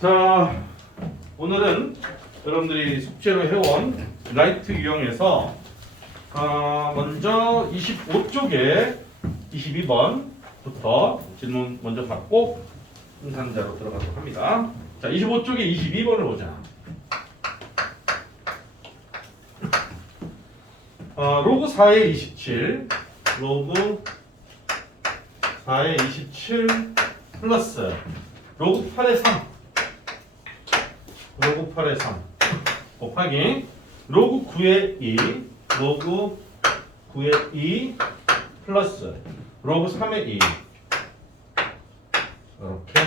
자, 오늘은 여러분들이 숙제로 해온 라이트 유형에서 먼저 25쪽에 22번부터 질문 먼저 받고 응산자로 들어가도록 합니다. 자, 25쪽에 22번을 보자. 로그 4의 27 로그 4의 27 플러스 로그 8의 3 로그 8의 3 곱하기 로그 9의 2 로그 9의 2 플러스 로그 3의 2 이렇게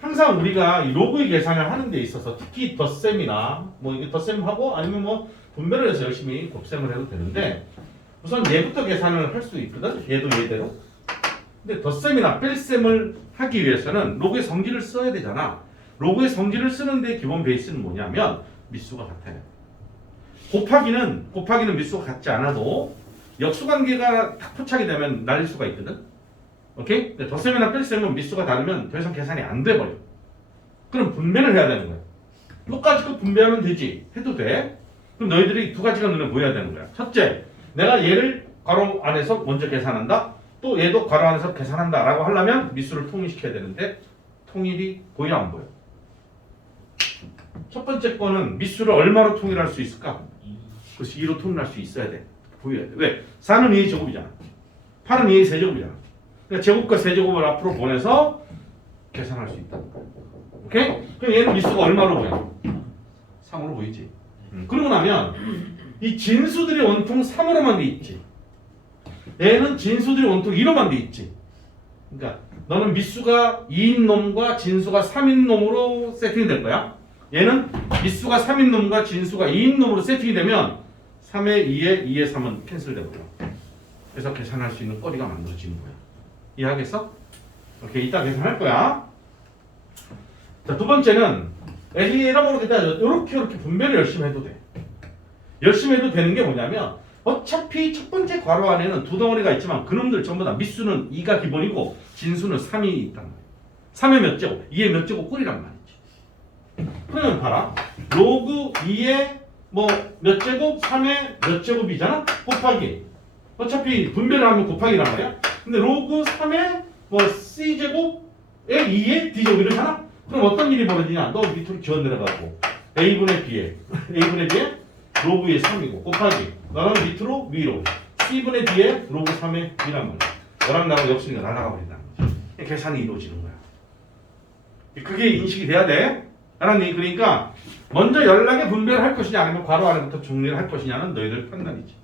항상 우리가 이 로그의 계산을 하는 데 있어서 특히 덧셈이나 뭐 이게 덧셈하고 아니면 뭐 분배를 해서 열심히 곱셈을 해도 되는데 우선 얘부터 계산을 할 수 있거든. 얘도 얘대로. 근데 덧셈이나 뺄셈을 하기 위해서는 로그의 성질을 써야 되잖아. 로그의 성질을 쓰는데 기본 베이스는 뭐냐면 밑수가 같아요. 곱하기는 밑수가 같지 않아도 역수관계가 딱 포착이 되면 날릴 수가 있거든. 오케이? 근데 덧셈이나 뺄셈은 밑수가 다르면 더 이상 계산이 안 돼버려. 그럼 분배를 해야 되는 거야. 똑같이 분배하면 되지. 해도 돼. 그럼 너희들이 두 가지가 눈에 보여야 되는 거야. 첫째, 내가 얘를 괄호 안에서 먼저 계산한다. 또 얘도 괄호 안에서 계산한다 라고 하려면 밑수를 통일시켜야 되는데 통일이 보여 안 보여? 첫 번째 거는 밑수를 얼마로 통일할 수 있을까? 그래서 2로 통일할 수 있어야 돼. 보여야 돼. 왜? 4는 2의 제곱이잖아. 8은 2의 세제곱이잖아. 그러니까 제곱과 세제곱을 앞으로 보내서 계산할 수 있다. 오케이? 그럼 얘는 밑수가 얼마로 보여? 3으로 보이지? 그러고 나면 이 진수들이 온통 3으로만 돼 있지. 얘는 진수들이 온통 2로만 돼 있지. 그러니까 너는 밑수가 2인 놈과 진수가 3인 놈으로 세팅이 될 거야. 얘는 밑수가 3인 놈과 진수가 2인 놈으로 세팅이 되면 3의 2에 2의 3은 캔슬되고요. 그래서 계산할 수 있는 거리가 만들어지는 거야. 이해하겠어? 오케이, 이따 계산할 거야. 자, 두 번째는 이렇게 분배를 열심히 해도 돼. 열심히 해도 되는 게 뭐냐면 어차피 첫 번째 괄호 안에는 두 덩어리가 있지만 그놈들 전부 다 밑수는 2가 기본이고 진수는 3이 있단 말이야. 3의 몇 제곱, 2의 몇 제곱 꼴이란 말이지. 그러면 봐라. 로그 2의 뭐 몇 제곱, 3의 몇 제곱이잖아? 곱하기. 어차피 분배를 하면 곱하기란 말이야. 근데 로그 3의 뭐 c제곱에 2의 d제곱 이러잖아? 그럼 어떤 일이 벌어지냐? 너 밑으로 기어 내려가고 a분의 b에 로그 2의 3이고 곱하기 너는 밑으로 위로 c분의 d에 로그 3의 2란 말이야. 너랑 나랑 역순위가 날아가 버린다는 거지. 계산이 이루어지는 거야. 그게 인식이 돼야 돼. 알았니? 그러니까 먼저 연락에 분배를 할 것이냐 아니면 괄호 안에부터 정리를 할 것이냐는 너희들 판단이지.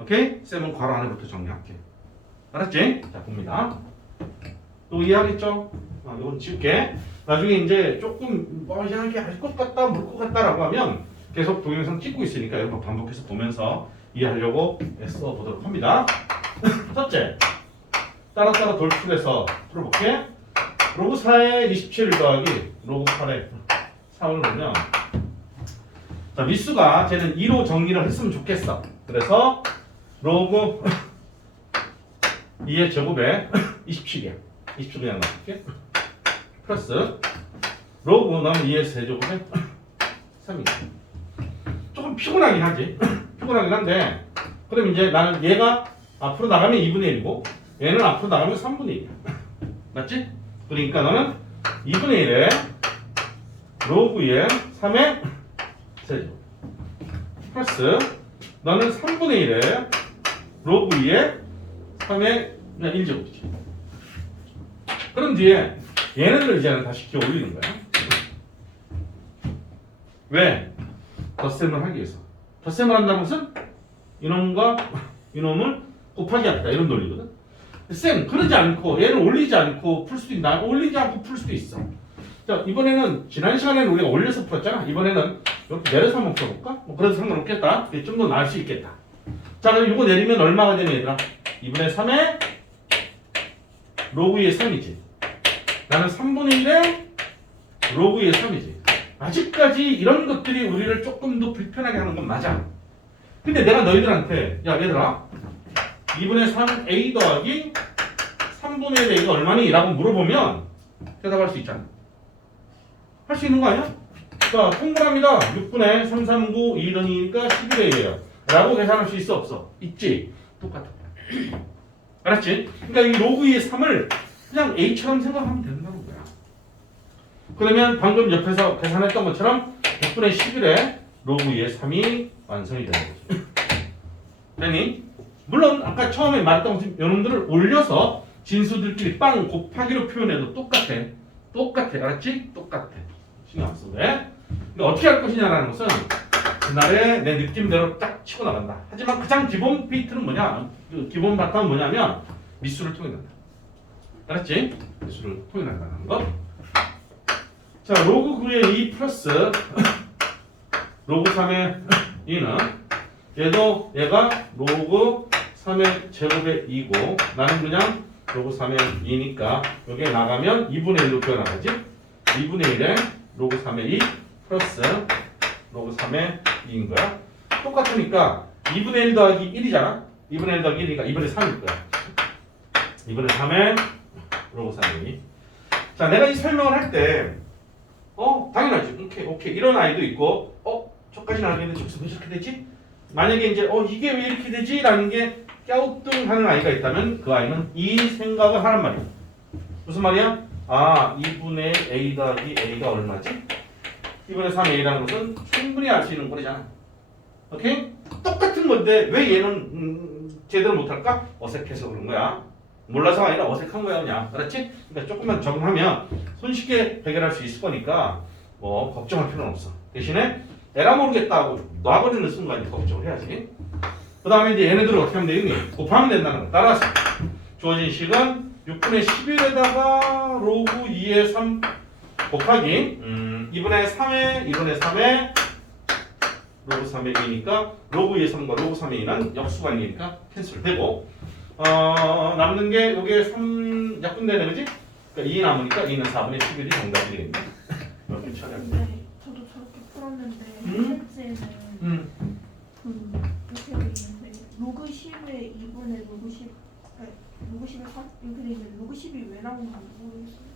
오케이? 쌤은 괄호 안에부터 정리할게. 알았지? 자, 봅니다. 또 이해하겠죠? 이건 지울게. 나중에 이제 조금 이렇게 할 것 같다, 물 것 같다라고 하면 계속 동영상 찍고 있으니까 이거 반복해서 보면서 이해하려고 애써 보도록 합니다. 첫째, 따로따로 돌출해서 풀어볼게. 로그 4의 27 더하기 로그 8의 3을 보면 자, 밑수가 쟤는 2로 정리를 했으면 좋겠어. 그래서 로그 2의 제곱에 27이야. 27 그냥 놔둘게. 플러스 로그 나면 2의 세제곱에 3이야. 조금 피곤하긴 하지. 피곤하긴 한데 그럼 이제 나는 얘가 앞으로 나가면 2분의 1이고 얘는 앞으로 나가면 3분의 1이야. 맞지? 그러니까 너는 2분의 1에 로그 2의 3의 세제곱 플러스 너는 3분의 1에 로그 2의 3의 그냥 1제곱이지. 그런 뒤에 얘네들을 이제는 다시 기어 올리는 거야. 왜? 덧셈을 하기 위해서. 덧셈을 한다는 것은 이놈과 이놈을 곱하기 하겠다 이런 논리거든. 쌤 그러지 않고 얘를 올리지 않고 풀 수도 있나? 올리지 않고 풀 수도 있어. 자, 이번에는 지난 시간에는 우리가 올려서 풀었잖아. 이번에는 이렇게 내려서 한번 풀어볼까? 뭐 그래도 상관없겠다. 좀 더 나을 수 있겠다. 자, 그럼 이거 내리면 얼마가 되냐 얘들아? 2분의 3에 로그 2의 3이지. 나는 3분의 1에 로그 2의 3이지. 아직까지 이런 것들이 우리를 조금 더 불편하게 하는 건 맞아. 근데 내가 너희들한테 야 얘들아 2분의 3a 더하기 3분의 1 a가 얼마니? 라고 물어보면 대답할 수 있잖아. 할 수 있는 거 아니야? 자, 통분합니다. 6분의 3, 3, 9, 2는 2니까 11a예요. 라고 계산할 수 있어? 없어? 있지? 똑같아. 알았지? 그러니까 이 로그 2의 3을 그냥 a처럼 생각하면 된다는 거야. 그러면 방금 옆에서 계산했던 것처럼 6분의 11에 로그 2의 3이 완성이 되는 거지. 됐니? 물론 아까 처음에 말했던 것처럼 이놈들을 올려서 진수들끼리 빵 곱하기로 표현해도 똑같아. 똑같아. 알았지? 똑같아. 신경 안 써도 돼. 근데 어떻게 할 것이냐라는 것은 그날의 내 느낌대로 딱 치고 나간다. 하지만 가장 기본 페이트는 뭐냐? 그 기본 바탕은 뭐냐면 미수를 통해 간다. 알았지? 미수를 통해 간다는 거. 자, 로그 9의 2 플러스 로그 3의 2는 얘가 로그 3의 제곱의 2고 나는 그냥 로그 3의 2니까 여기에 나가면 2분의 1로 표현하겠지? 2분의 1에 로그 3의 2 플러스 로그 3의 2인 거야. 똑같으니까 2분의 1 더하기 1이잖아. 2분의 1 더하기 1이니까 2분의 3일 거야. 2분의 3의 로그 3의 2. 자, 내가 이 설명을 할 때 당연하지. 오케이. 이런 아이도 있고 저까지는 알겠는데 저기서 왜 저렇게 되지? 만약에 이제 이게 왜 이렇게 되지? 라는 게 갸우뚱하는 아이가 있다면 그 아이는 이 생각을 하란 말이야. 무슨 말이야? 2분의 a 더하기 a가 얼마지? 2분의 3a라는 것은 충분히 알 수 있는 꼴이잖아. 오케이? 똑같은 건데 왜 얘는 제대로 못할까? 어색해서 그런 거야. 몰라서가 아니라 어색한 거야 그냥. 알았지? 그러니까 조금만 적응하면 손쉽게 해결할 수 있을 거니까 뭐 걱정할 필요는 없어. 대신에 에라 모르겠다고 놔버리는 순간 걱정을 해야지. 그 다음에 이제 얘네들을 어떻게 하면 되겠니? 곱하면 된다는 거. 따라서 주어진 식은 6분의 11에다가 로그 2의 3 곱하기 2분의 3에 2분의 3에 로그 3의 2니까 로그 2의 3과 로그 3의 2는 역수관이니까 캔슬되고 남는 게 여기에 3 약분되네 그지? 그러니까 2 남으니까 2는 4분의 11이 정답이 되겠네. 이렇게 처리하면 돼. 저도 저렇게 풀었는데 실제는 이렇게 돼 있는데 로그 10의 2분의 로그 10 로그 10의 3 이렇게 돼 있는데 로그 10이 왜 나온 건지 모르겠어요.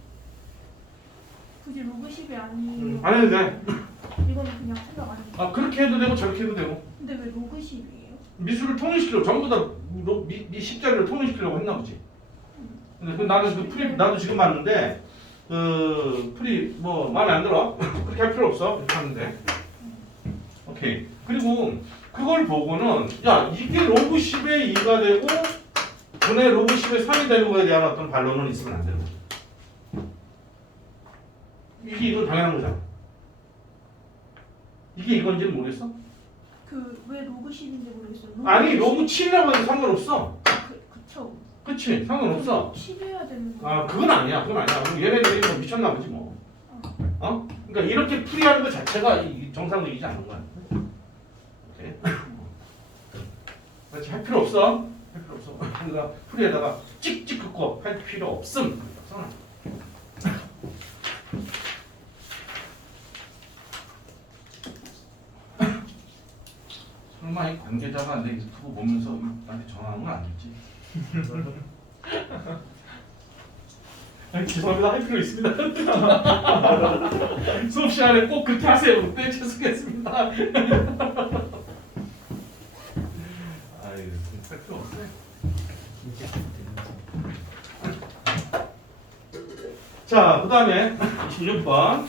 굳이 로그 10이 아니면 안 해도 돼. 이거는 그냥 생각 안 해요. 그렇게 해도 되고 저렇게 해도 되고. 근데 왜 로그 10이에요? 미수를 통일시키려고 전부 다 미 십자리를 통일시키려고 했나 보지. 근데 나는 그 풀이 나도 지금 봤는데 그 풀이 뭐 마음에 안 들어. 그렇게 할 필요 없어. 그렇게 하는데. 오케이. 그리고 그걸 보고는 야 이게 로그 10의 2가 되고 분의 로그 10의 3이 되는 거에 대한 어떤 반론은 있으면 안 되는 거죠. 이건 당연한 거잖아. 이게 이건지는 모르겠어? 왜 로그 10인지 모르겠어요. 아니 로그 7이라고 해도 상관없어. 그쵸. 그치 상관없어. 10이어야 되는 거. 그건 아니야. 그럼 얘네들이 뭐 미쳤나 보지 뭐. 그러니까 이렇게 풀이하는 것 자체가 정상적이지 않은 거야. 오케이. 그렇지 할 필요 없어. 할 필요 없어. 그러니까 풀이에다가 찍찍 긋고 할 필요 없음. 설마 이 관계자가 내 유튜브 보면서 나한테 전화하는 건 아니겠지? 죄송합니다. 할 필요 있습니다. 수업 시간에 꼭 그렇게 하세요. 네, 죄송했습니다. 아유, 할 필요 없어요. 자, 그 다음에 26번.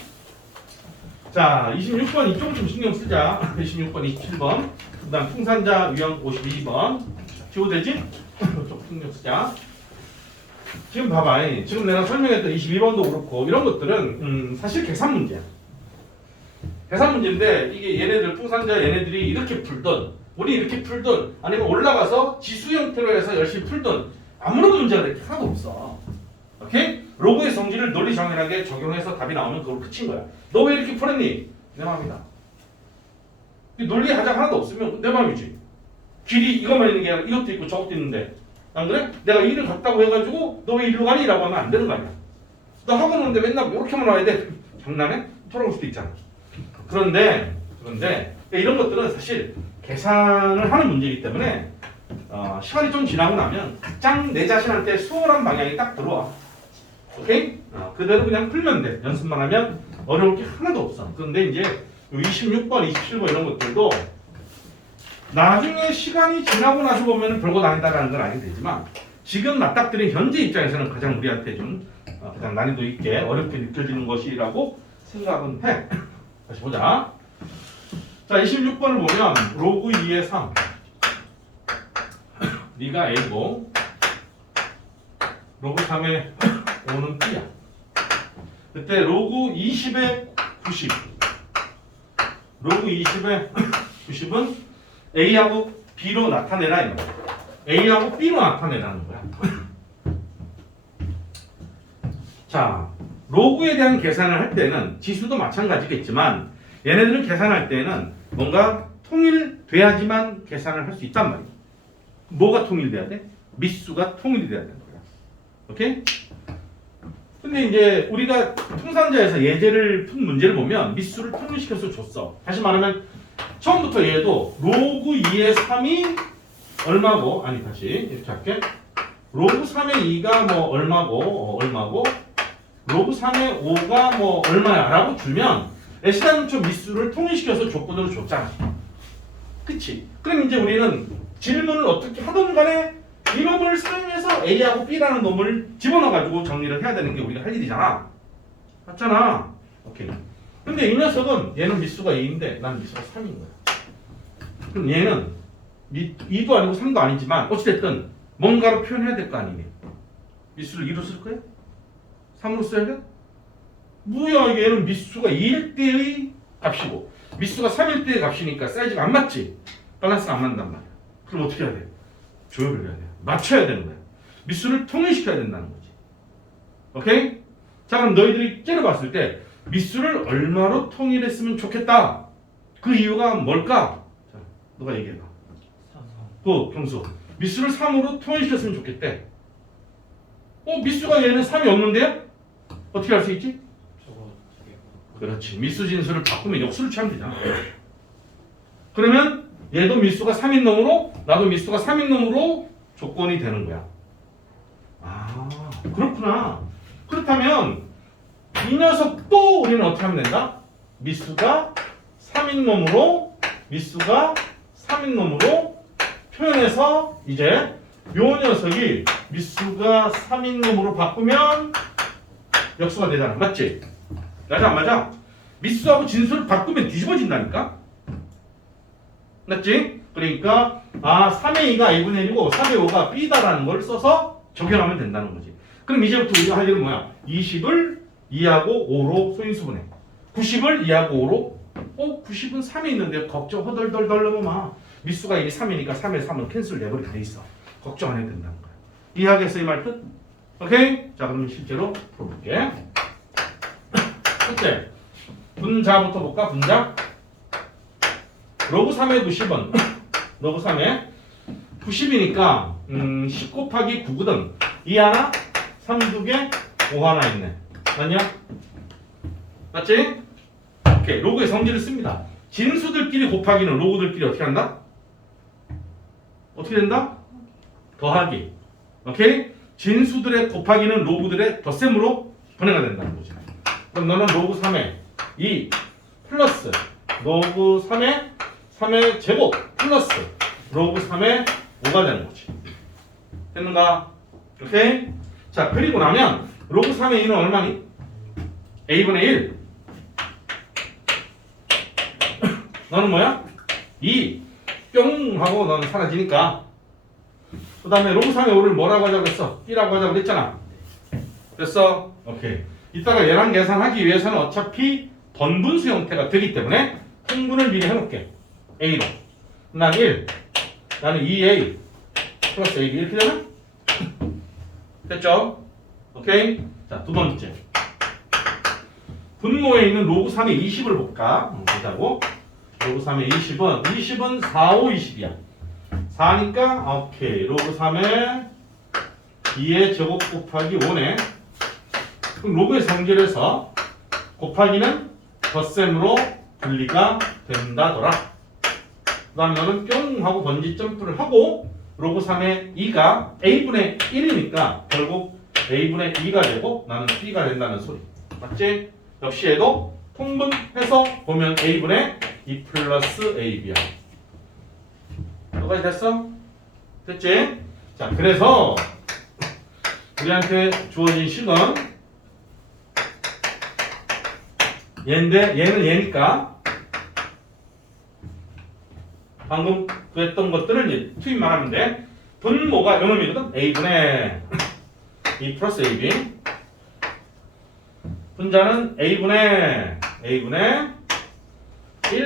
자, 26번 이쪽 좀 신경 쓰자. 26번, 27번. 그 다음 풍산자 유형 52번. 지워되지? 좀 신경 쓰자. 지금 봐봐. 지금 내가 설명했던 22번도 그렇고 이런 것들은 사실 계산 문제야. 계산 문제인데 이게 얘네들 풍산자 얘네들이 이렇게 풀든 우리 이렇게 풀든 아니면 올라가서 지수 형태로 해서 열심히 풀든 아무런 문제가 이렇게 하나도 없어. 오케이? 로그의 성질을 논리 정연하게 적용해서 답이 나오면 그걸 끝인 거야. 너 왜 이렇게 풀었니? 내 마음이다. 논리 하자 하나도 없으면 내 마음이지. 길이 이것만 있는 게 아니라 이것도 있고 저것도 있는데 안 그래? 내가 일을 갔다고 해가지고 너 왜 일로 가니? 라고 하면 안 되는 거 아니야. 너 학원 오는데 맨날 이렇게만 와야 돼? 장난해? 돌아올 수도 있잖아. 그런데 이런 것들은 사실 계산을 하는 문제이기 때문에 시간이 좀 지나고 나면 가장 내 자신한테 수월한 방향이 딱 들어와. 오케이? 그대로 그냥 풀면 돼. 연습만 하면 어려울 게 하나도 없어. 그런데 이제 26번, 27번 이런 것들도 나중에 시간이 지나고 나서 보면 별거 아니다라는 건 알게 되지만 지금 맞닥뜨린 현재 입장에서는 가장 우리한테 좀 가장 난이도 있게 어렵게 느껴지는 것이라고 생각은 해. 다시 보자. 자, 26번을 보면 로그 2의 3 네가 A고 로그 3의 5는 B야. 그때 로그 20의 90 로그 20의 90은 A하고 B로 나타내라 이 말이야. A하고 B로 나타내라는 거야. 자, 로그에 대한 계산을 할 때는 지수도 마찬가지겠지만 얘네들은 계산할 때는 뭔가 통일돼야지만 계산을 할 수 있단 말이야. 뭐가 통일돼야 돼? 미수가 통일이 돼야 되는 거야. 오케이? 근데 이제 우리가 통산자에서 예제를 푼 문제를 보면 미수를 통일시켜서 줬어. 다시 말하면 처음부터 얘도 로그 2의 3이 얼마고, 아니 다시 이렇게 할게. 로그 3의 2가 뭐 얼마고 로그 3의 5가 뭐 얼마야 라고 주면 애시당초 미수를 통일시켜서 조건으로 줬잖아. 그치? 그럼 이제 우리는 질문을 어떻게 하든 간에 이 놈을 사용해서 A하고 B라는 놈을 집어넣어가지고 정리를 해야 되는 게 우리가 할 일이잖아. 맞잖아. 오케이. 근데 이 녀석은 얘는 미수가 2인데 난 미수가 3인 거야. 그럼 얘는 2도 아니고 3도 아니지만 어찌됐든 뭔가로 표현해야 될 거 아니니? 미수를 2로 쓸 거야? 3으로 써야 돼? 뭐야, 얘는 미수가 2일 때의 값이고 미수가 3일 때의 값이니까 사이즈가 안 맞지? 밸런스가 안 맞는단 말이야. 그럼 어떻게 해야 돼? 조율을 해야 돼. 맞춰야 되는 거야. 미수를 통일시켜야 된다는 거지. 오케이? 자, 그럼 너희들이 째려봤을 때 미수를 얼마로 통일했으면 좋겠다. 그 이유가 뭘까? 자, 너가 얘기해봐. 경수. 미수를 3으로 통일시켰으면 좋겠대. 미수가 얘는 3이 없는데요? 어떻게 할 수 있지? 그렇지. 미수 진수를 바꾸면 역수를 취하면 되잖아. 그러면 얘도 미수가 3인 놈으로 나도 미수가 3인 놈으로 조건이 되는 거야. 아, 그렇구나. 그렇다면 이 녀석도 우리는 어떻게 하면 된다? 미수가 3인 놈으로 표현해서 이제 요 녀석이 미수가 3인 놈으로 바꾸면 역수가 되잖아. 맞지? 맞아 안 맞아? 미수하고 진수를 바꾸면 뒤집어진다니까? 맞지? 그러니까 3의 2가 A분의 1이고 3의 5가 B다라는 걸 써서 적용하면 된다는 거지. 그럼 이제부터 우리가 할 일은 뭐야? 20을 2하고 5로 소인수분해. 90을 2하고 5로 90은 3이 있는데 걱정 허덜덜덜 넘어마. 미수가 이미 3이니까 3의 3은 캔슬 내버리게 돼 있어. 걱정 안 해도 된다는 거야. 이해하겠어 이 말 뜻? 오케이? 자, 그럼 실제로 풀어볼게. 첫째, 분자부터 볼까? 분자. 로그 3의 90은 로그 3의 90이니까 10 곱하기 9거든. 2 하나, 3 2개, 5 하나 있네. 맞냐? 맞지? 오케이. 로그의 성질을 씁니다. 진수들끼리 곱하기는 로그들끼리 어떻게 한다? 어떻게 된다? 더하기. 오케이? 진수들의 곱하기는 로그들의 덧셈으로 분해가 된다는 거지. 그럼 너는 로그 3의 2 플러스 로그 3의 제곱 플러스 로그 3의 5가 되는 거지. 됐는가? 오케이? 자, 그리고 나면 로그 3의 2는 얼마니? A분의 1. 너는 뭐야? 2. 뿅 하고 너는 사라지니까. 그 다음에 로그 3의 5를 뭐라고 하자고 했어? B라고 하자고 했잖아. 됐어? 오케이. 이따가 얘랑 계산하기 위해서는 어차피 번분수 형태가 되기 때문에 통분을 미리 해놓을게. A로. 난 1. 나는 2A 플러스 AB 이렇게 되면 됐죠? 오케이? 자, 두 번째. 분모에 있는 로그 3의 20을 볼까? 보자고. 로그 3의 20은 4, 5, 20이야. 4니까 오케이. 로그 3의 2의 제곱 곱하기 5네. 그럼 로그의 성질에서 곱하기는 덧셈으로 분리가 된다더라. 그 다음에 너는 뿅 하고 번지 점프를 하고 로그 3의 2가 a분의 1이니까 결국 a분의 2가 되고 나는 b가 된다는 소리. 맞지? 역시 얘도 통분해서 보면 a분의 2 플러스 ab야. 여기까지 됐어? 됐지? 자, 그래서 우리한테 주어진 식은 얘인데 얘는 얘니까 방금 구했던 것들을 이제 투입만 하면 돼. 분모가 요놈이거든. a분의 2 플러스 ab. 분자는 a분의 1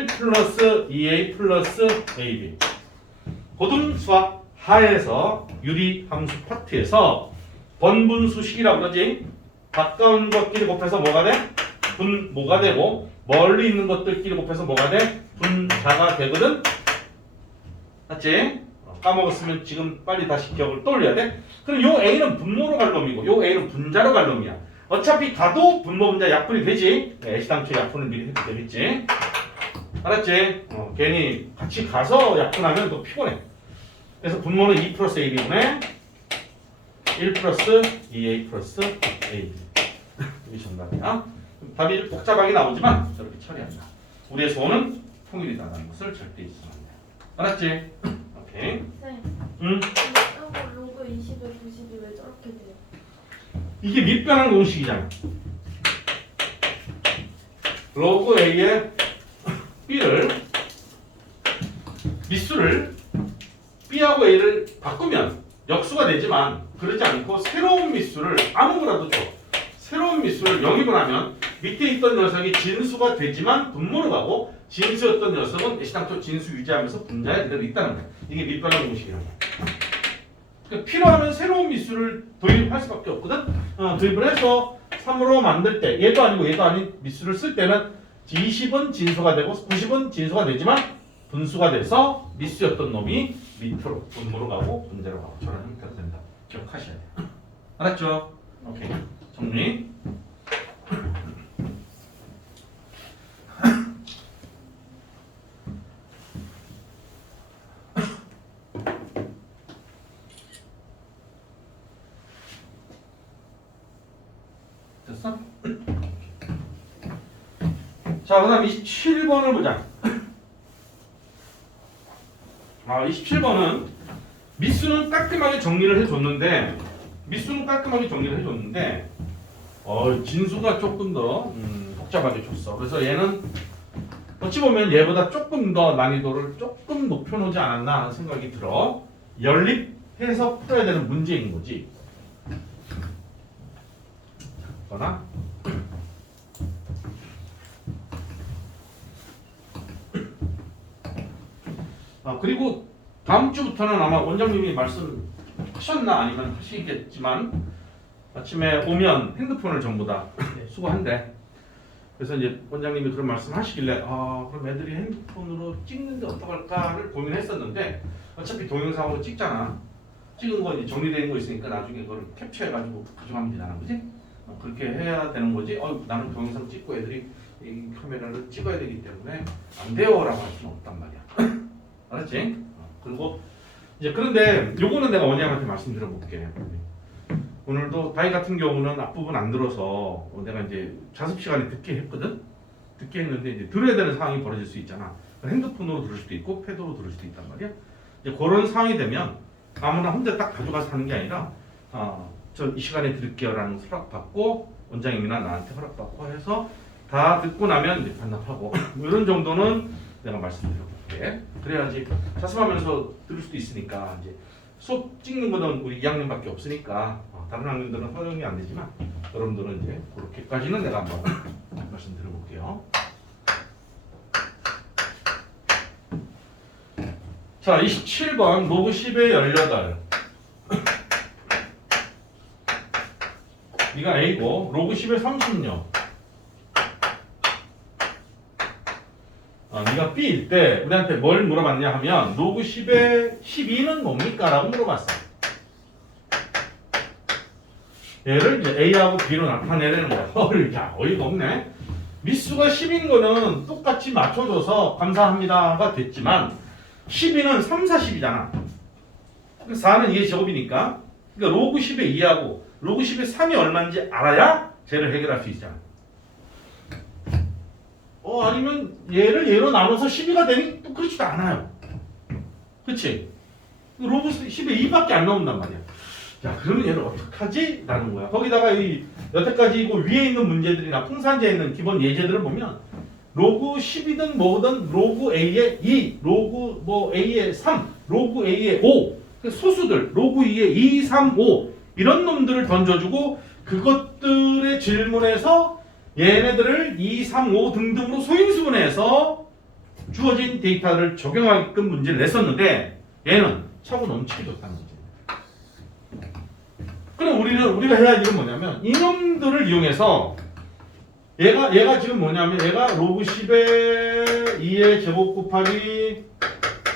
플러스 2a 플러스 ab. 고등수학 하에서 유리함수 파트에서 번분수식이라고 그러지. 가까운 것끼리 곱해서 뭐가 돼? 분모가 되고 멀리 있는 것들끼리 곱해서 뭐가 돼? 분자가 되거든. 맞지? 까먹었으면 지금 빨리 다시 기억을 떠올려야 돼. 그럼 요 a는 분모로 갈 놈이고 요 a는 분자로 갈 놈이야. 어차피 가도 분모 분자 약분이 되지. 애시당초 약분을 미리 해도 되겠지. 알았지? 괜히 같이 가서 약분하면 또 피곤해. 그래서 분모는 2 플러스 ab분의 1 플러스 2a 플러스 ab. 이게 정답이야. 답이 좀 복잡하게 나오지만 저렇게 처리한다. 우리의 소원은 통일이다라는 것을 절대 잊으면 안 돼. 알았지? 오케이. 쌤, 응? 근데 로그 20에 90이 왜 저렇게 돼요? 이게 밑변환 공식이잖아. 로그 a의 b를 밑수를 b하고 a를 바꾸면 역수가 되지만 그러지 않고 새로운 밑수를 아무거나도 줘. 새로운 밑수를 영입을 하면 밑에 있던 녀석이 진수가 되지만 분모로 가고 진수였던 녀석은 애시당초 진수 유지하면서 분자에 그대로 있다는 거야. 이게 밑변환 공식이라는 거야. 그러니까 필요하면 새로운 밑수를 도입할 수밖에 없거든. 도입을 해서 3으로 만들 때 얘도 아니고 얘도 아닌 밑수를 쓸 때는 20은 진수가 되고 90은 진수가 되지만 분수가 돼서 밑수였던 놈이 밑으로 분모로 가고 분자로 가고 저런 형태가 된다. 기억하셔야 돼요. 알았죠? 오케이. 정리. 됐어? 자, 그 다음 27번을 보자. 27번은 밑수는 깔끔하게 정리를 해줬는데 진수가 조금 더 복잡하게 줬어. 그래서 얘는 어찌 보면 얘보다 조금 더 난이도를 조금 높여놓지 않았나 하는 생각이 들어. 연립해서 풀어야 되는 문제인 거지. 거나 그리고 다음 주부터는 아마 원장님이 말씀하셨나 아니면 하시겠지만 아침에 오면 핸드폰을 전부 다 수거한대. 그래서 이제 원장님이 그런 말씀하시길래 그럼 애들이 핸드폰으로 찍는데 어떡할까를 고민했었는데 어차피 동영상으로 찍잖아. 찍은 거 이제 정리되는 거 있으니까 나중에 그걸 캡처해가지고 가져가면 되잖아, 그지? 그렇게 해야 되는 거지. 나는 동영상 찍고 애들이 이 카메라를 찍어야 되기 때문에 안 돼요라고 할 수는 없단 말이야. 알았지? 그리고 이제 그런데 요거는 내가 원장님한테 말씀드려볼게. 오늘도 다이 같은 경우는 앞부분 안 들어서 내가 이제 자습 시간에 듣게 했거든. 듣게 했는데 이제 들어야 되는 상황이 벌어질 수 있잖아. 핸드폰으로 들을 수도 있고 패드로 들을 수도 있단 말이야. 이제 그런 상황이 되면 아무나 혼자 딱 가져가서 하는 게 아니라 저 이 시간에 들을게요라는 허락받고 원장님이나 나한테 허락받고 해서 다 듣고 나면 이제 반납하고 뭐 이런 정도는 내가 말씀드려볼게. 그래야지 자습하면서 들을 수도 있으니까 이제 수업 찍는 거는 우리 2학년밖에 없으니까 다른 학년들은 허용이 안 되지만 여러분들은 이제 그렇게까지는 내가 한번 말씀드려볼게요. 자, 27번 로그 10의 18. 네가 A고 로그 10의 30요. 네가 B일 때 우리한테 뭘 물어봤냐 하면 로그 10의 12는 뭡니까? 라고 물어봤어. 얘를 이제 A하고 B로 나타내는 거야. 어이가 없네. 밑수가 10인 거는 똑같이 맞춰줘서 감사합니다가 됐지만 12는 3, 4, 10이잖아. 4는 2의 제곱이니까 그러니까 로그 10의 2하고 로그 10의 3이 얼마인지 알아야 쟤를 해결할 수 있잖아. 아니면 얘를 얘로 나눠서 12가 되니 또 그렇지도 않아요. 그치? 로그 10의 2밖에 안 나온단 말이야. 자, 그러면 얘를 어떡하지? 라는 거야. 거기다가 이 여태까지 이거 위에 있는 문제들이나 풍산제에 있는 기본 예제들을 보면 로그 10이든 뭐든 로그 A의 2, 로그 뭐 A의 3, 로그 A의 5 소수들 로그 2의 2, 3, 5 이런 놈들을 던져주고 그것들의 질문에서 얘네들을 2, 3, 5 등등으로 소인수분해서 주어진 데이터를 적용하게끔 문제를 냈었는데 얘는 차고 넘치게 줬다는 거지. 그럼 우리가 해야 할 일은 뭐냐면 이놈들을 이용해서 얘가 지금 뭐냐면 얘가 로그 10의 2의 제곱 곱하기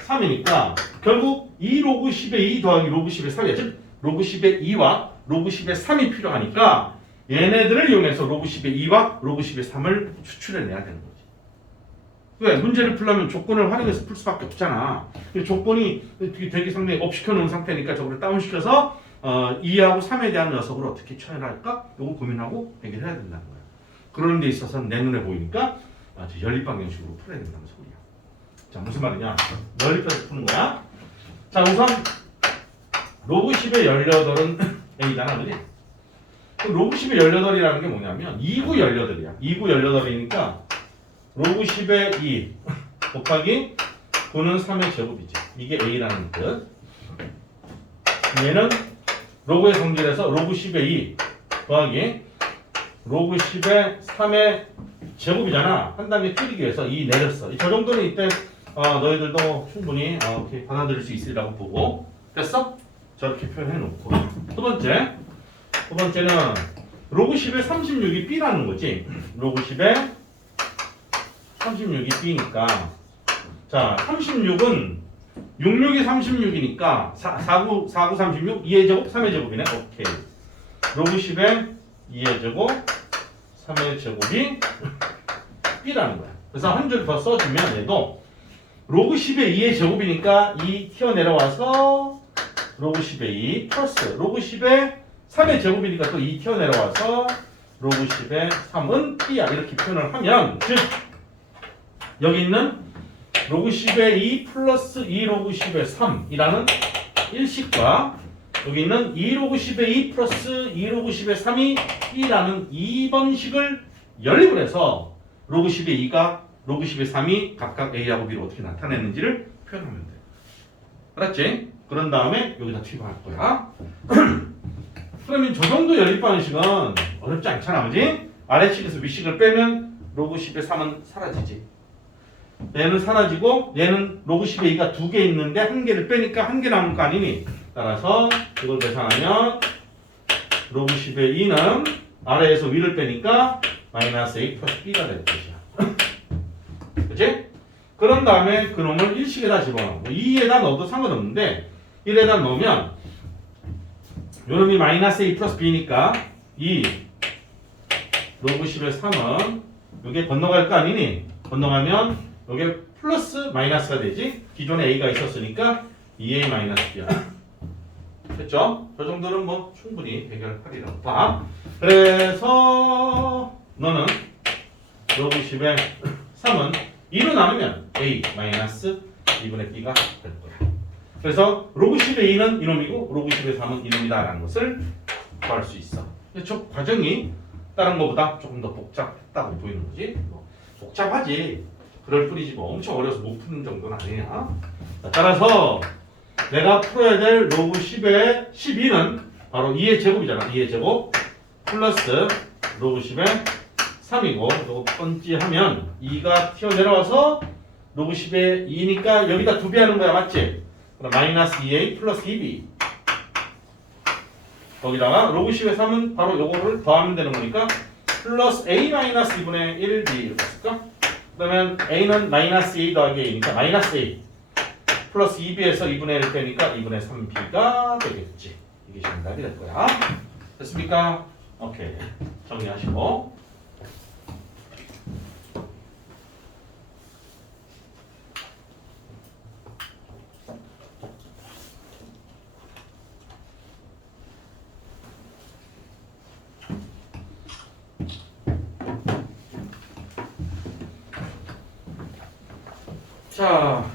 3이니까 결국 2 로그 10의 2 더하기 로그 10의 3이야. 즉 로그 10의 2와 로그 10의 3이 필요하니까 얘네들을 이용해서 로그 10의 2와 로그 10의 3을 추출해내야 되는 거지. 왜? 문제를 풀려면 조건을 활용해서 풀 수밖에 없잖아. 조건이 되게 상당히 업시켜놓은 상태니까 저거를 다운시켜서 2하고 3에 대한 녀석을 어떻게 처리할까? 이거 고민하고 해결해야 된다는 거야. 그런 데 있어서는 내 눈에 보이니까 연립 방정식으로 풀어야 된다는 소리야. 자, 무슨 말이냐? 연립해서 푸는 거야. 자, 우선 로그 10의 18은 A잖아, 그지? 로그 10의 18이라는 게 뭐냐면 2구 18이야. 2구 18이니까 로그 10의 2 곱하기 9는 3의 제곱이지. 이게 A라는 뜻. 얘는 로그의 성질에서 로그 10의 2 더하기 로그 10의 3의 제곱이잖아. 한 단계 줄이기 위해서 2 내렸어. 저 정도는 이때 너희들도 충분히 이렇게 받아들일 수 있으리라고 보고 됐어? 저렇게 표현해 놓고 두 번째는 로그 10의 36이 B라는 거지. 로그 10의 36이 B니까 자 36은 66이 36이니까 49 36 2의 제곱 3의 제곱이네. 오케이. 로그 10의 2의 제곱 3의 제곱이 B라는 거야. 그래서 한 줄 더 써주면 얘도 로그 10의 2의 제곱이니까 2 튀어내려와서 로그 10의 2 플러스 로그 10의 3의 제곱이니까 또 2 튀어내려와서 로그 10의 3은 B야. 이렇게 표현을 하면 즉 여기 있는 로그 10의 2 플러스 2 로그 10의 3이라는 일식과 여기 있는 2 로그 10의 2 플러스 2 로그 10의 3이 B라는 2번식을 연립을 해서 로그 10의 2가 로그 10의 3이 각각 A하고 B로 어떻게 나타냈는지를 표현하면 돼. 알았지? 그런 다음에 여기다 투입할 거야. 그러면 저 정도 연립 방식은 어렵지 않잖아, 그지? 아래식에서 윗식을 빼면 로그 10의 3은 사라지지. 얘는 사라지고 얘는 로그 10의 2가 2개 있는데 1개를 빼니까 1개 남을 거 아니니? 따라서 이걸 계산하면 로그 10의 2는 아래에서 위를 빼니까 마이너스 A 플러스 B가 될 것이야. 그치? 그런 다음에 그놈을 일식에다 집어넣고 2에다 넣어도 상관없는데 1에다 넣으면 요놈이 마이너스 A 플러스 B니까 2 로그 10의 3은 요게 건너갈 거 아니니? 건너가면 요게 플러스 마이너스가 되지? 기존에 A가 있었으니까 2A 마이너스 B야. 됐죠? 저 정도는 뭐 충분히 해결하리라고 봐. 그래서 너는 로그 10의 3은 2로 나누면 A 마이너스 2분의 B가 될 거야. 그래서 로그 10의 2는 이놈이고 로그 10의 3은 이놈이다 라는 것을 구할 수 있어. 저 과정이 다른 것보다 조금 더 복잡했다고 보이는 거지. 뭐 복잡하지. 그럴 뿐이지 뭐 엄청 어려서 못 푸는 정도는 아니야. 따라서 내가 풀어야 될 로그 10의 12는 바로 2의 제곱이잖아. 2의 제곱 플러스 로그 10의 3이고 요거 번지하면 2가 튀어내려와서 로그 10의 2니까 여기다 2배 하는 거야. 맞지? 그럼 마이너스 2a 플러스 2b 거기다가 로그 10의 3은 바로 요거를 더하면 되는 거니까 플러스 a 마이너스 2분의 1b 이렇게 쓸까? 그러면 a는 마이너스 a 더하기 a니까 마이너스 a 플러스 2b에서 2분의 1 빼니까 2분의 3b가 되겠지. 이게 정답이 될 거야. 됐습니까? 오케이. 정리하시고. 자,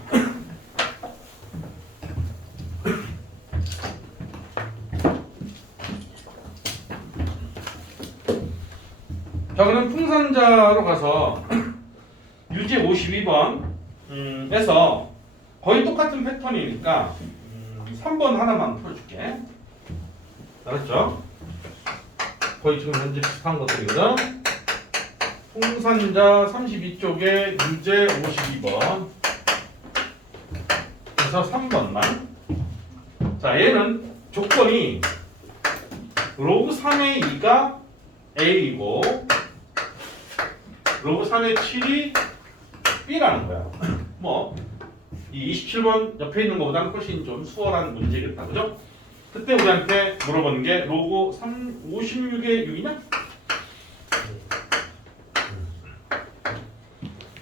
자 그럼 풍산자로 가서 유제 52번 에서 거의 똑같은 패턴이니까 3번 하나만 풀어줄게. 알았죠? 거의 지금 현재 비슷한 것들이거든. 풍산자 32쪽에 유제 52번 그래서 3번만. 자 얘는 조건이 로그 3의 2가 A이고 로그 3의 7이 B라는 거야. 뭐 이 27번 옆에 있는 것보다는 훨씬 좀 수월한 문제겠다, 그죠? 그때 우리한테 물어보는 게 로그 56의 6이냐?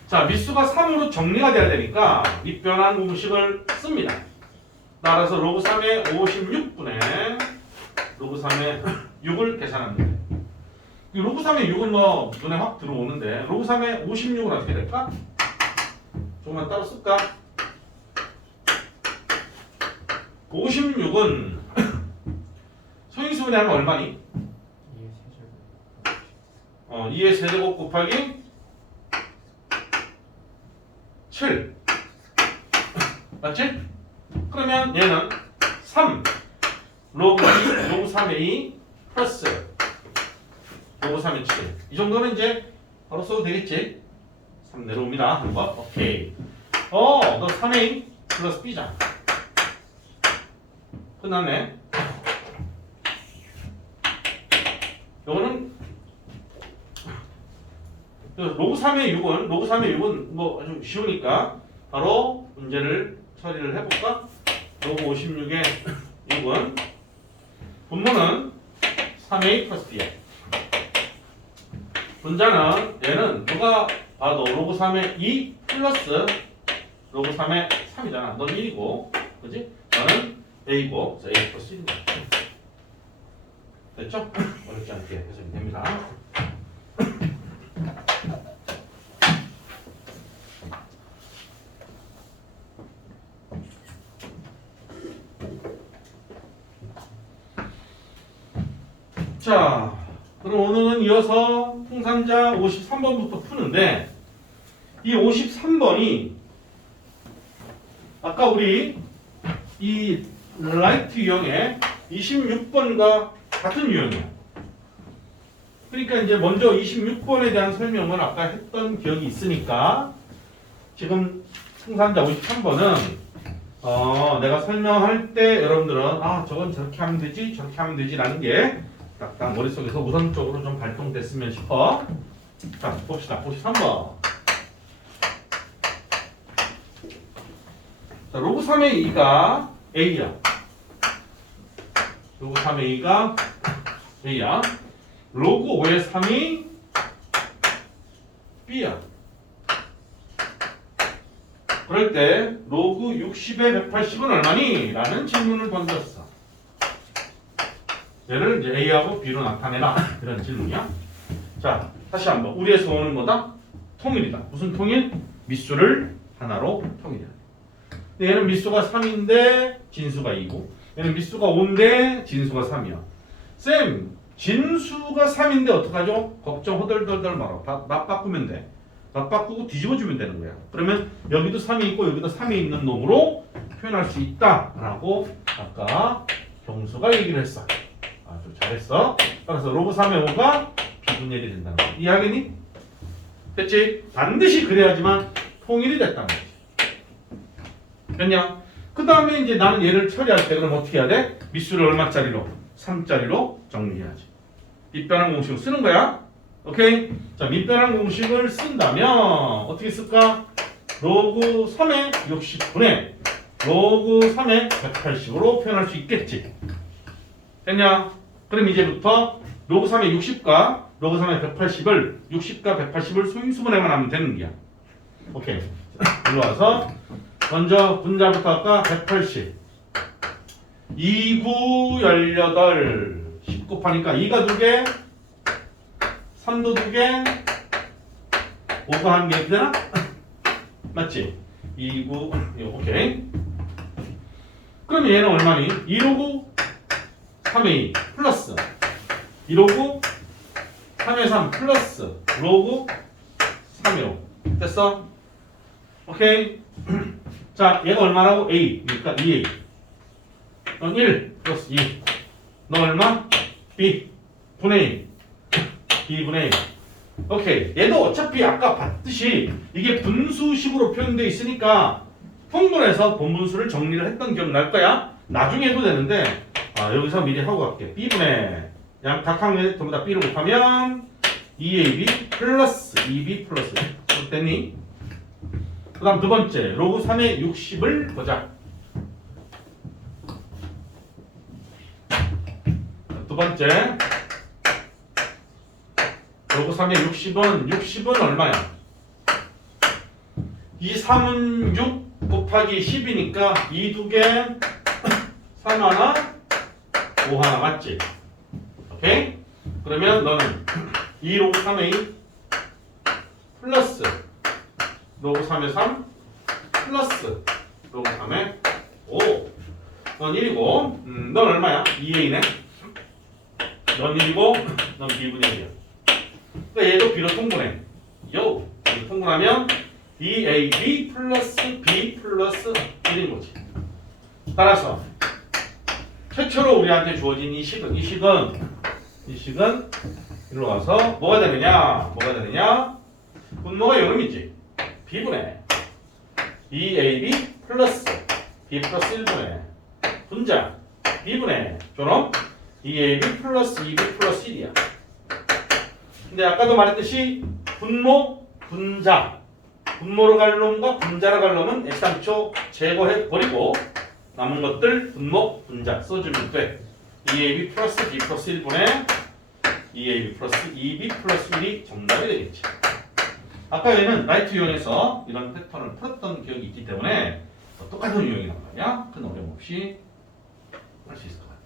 자, 미수가 3으로 정리가 돼야 되니까 밑변환 공식을 씁니다. 따라서 로그 3의 56분의 로그 3의 6을 계산합니다. 이 로그 3의 6은 뭐 눈에 확 들어오는데 로그 3의 56은 어떻게 될까? 조금만 따로 쓸까? 56은 소인수분해 하면 얼마니? 2의 세제곱 곱하기 7 맞지? 그러면 얘는 3 로그 3의 2 플러스 로그 3의 7 이 정도는 이제 바로 써도 되겠지? 3 내려옵니다 하는 거. 오케이. 너 3의 2 플러스 B잖아. 끝났네. 요거는 로그 3의 6은 뭐 아주 쉬우니까 바로 문제를 처리를 해볼까? 로그 56의 6은 분모는 3a 플러스 b야. 분자는 얘는 누가 봐도 로그 3의 2 플러스 로그 3의 3이잖아. 넌 1이고 그지? 너는 a고 그래서 a 플러스 1입니다. 됐죠? 어렵지 않게 해석이 됩니다. 자, 그럼 오늘은 이어서 풍산자 53번부터 푸는데 이 53번이 아까 우리 이 라이트 유형의 26번과 같은 유형이야. 그러니까 이제 먼저 26번에 대한 설명을 아까 했던 기억이 있으니까 지금 풍산자 53번은 내가 설명할 때 여러분들은 저건 저렇게 하면 되지 저렇게 하면 되지 라는 게 약간 머릿속에서 우선적으로 좀 발동됐으면 싶어. 자 봅시다. 53번. 자, 로그 3의 2가 A야. 로그 3의 2가 A야. 로그 5의 3이 B야. 그럴 때 로그 60의 180은 얼마니? 라는 질문을 던졌어. 얘를 이제 A하고 B로 나타내라. 이런 질문이야. 자, 다시 한번. 우리의 소원은 뭐다? 통일이다. 무슨 통일? 미수를 하나로 통일해야 돼. 얘는 미수가 3인데 진수가 2고 얘는 미수가 5인데 진수가 3이야. 쌤, 진수가 3인데 어떡하죠? 걱정 허덜덜덜 말아. 맛 바꾸면 돼. 맛 바꾸고 뒤집어주면 되는 거야. 그러면 여기도 3이 있고 여기도 3이 있는 놈으로 표현할 수 있다라고 아까 경수가 얘기를 했어. 아주 잘했어. 따라서 로그 3의 5가 비분열이 된다는 거. 이해하겠니? 됐지? 반드시 그래야지만 통일이 됐다는 거지. 됐냐? 그 다음에 이제 나는 얘를 처리할 때 그럼 어떻게 해야 돼? 미수를 얼마짜리로? 3짜리로 정리해야지. 밑변환 공식을 쓰는 거야. 오케이? 자, 밑변환 공식을 쓴다면 어떻게 쓸까? 로그 3의 60분의 로그 3의 180으로 표현할 수 있겠지. 됐냐? 그럼 이제부터 로그 3의 60과 로그 3의 180을 60과 180을 소인수분해만 하면 되는 거야. 오케이. 일로 와서 먼저 분자부터 아까 180 2, 9, 18 10 곱하니까 2가 2개 3도 2개 5가 1개 이렇게 되나? 맞지? 29 오케이. 그럼 얘는 얼마니? 2로고 3의 2 플러스 2로고 3의 3 플러스 로고 3의 5 됐어? 오케이. 자 얘가 얼마라고? A 그러니까 2A 넌 1 플러스 2 너 얼마? B 분의 2 B분의 1 오케이. 얘도 어차피 아까 봤듯이 이게 분수식으로 표현되어 있으니까 통분해서 본분수를 정리를 했던 기억 날 거야. 나중에 해도 되는데 여기서 미리 하고 갈게. B분의 각 항에 전부 다 B로 곱하면 2AB 플러스 2B 플러스 됐니? 그 다음 두 번째 로그 3의 60을 보자. 두 번째 로그 3의 60은 얼마야? 이 3은 6 곱하기 10이니까 2 두 개, 3 하나, 5 하나 맞지? 오케이? 그러면 너는 2 로그 3의 2 플러스 로그 3의 3 플러스 로그 3의 5 넌 1이고 넌 얼마야? 2A네? 넌 1이고 넌 B분의 1이야. 그러니까 얘도 B로 통분해. 요 B로 통분하면 2AB 플러스 B 플러스 1인 거지. 따라서 최초로 우리한테 주어진 이 식은 일로 가서 뭐가 되느냐? 분모가 요놈이지. B분의 2AB 플러스 B 플러스 1분의 분자 B분의 저놈 2AB 플러스 2B 플러스 1이야. 근데 아까도 말했듯이 분모, 분자 분모로 갈 놈과 분자로 갈 놈은 애당초 제거해버리고 남은 것들 분모, 분자 써주면 돼. 2AB 플러스 B 플러스 1분의 2AB 플러스 2B 플러스 1이 정답이 되겠지. 아까 얘는 라이트 유형에서 이런 패턴을 풀었던 기억이 있기 때문에 똑같은 유형이란 말이야. 큰 어려움 없이 할 수 있을 것 같아.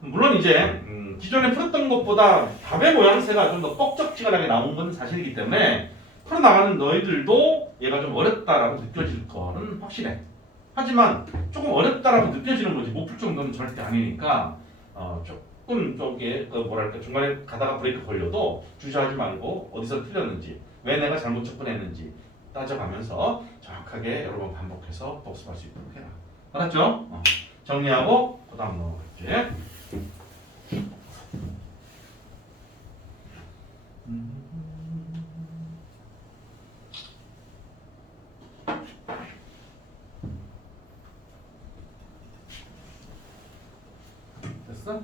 물론 이제 기존에 풀었던 것보다 답의 모양새가 좀 더 뻑적지근하게 나온 건 사실이기 때문에 풀어나가는 너희들도 얘가 좀 어렵다라고 느껴질 거는 확실해. 하지만 조금 어렵다라고 느껴지는 거지 못 풀 정도는 절대 아니니까 조금 저기 뭐랄까 중간에 가다가 브레이크 걸려도 주저하지 말고 어디서 틀렸는지 왜 내가 잘못 접근했는지 따져가면서 정확하게 여러 번 반복해서 복습할 수 있도록 해라. 알았죠? 정리하고 그 다음 넘어갈게. 됐어?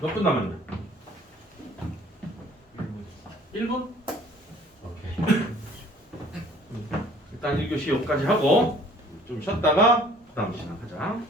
몇 분 남았냐? 1분? 오케이. 일단 1교시 여기까지 하고 좀 쉬었다가 그 다음 시작하자.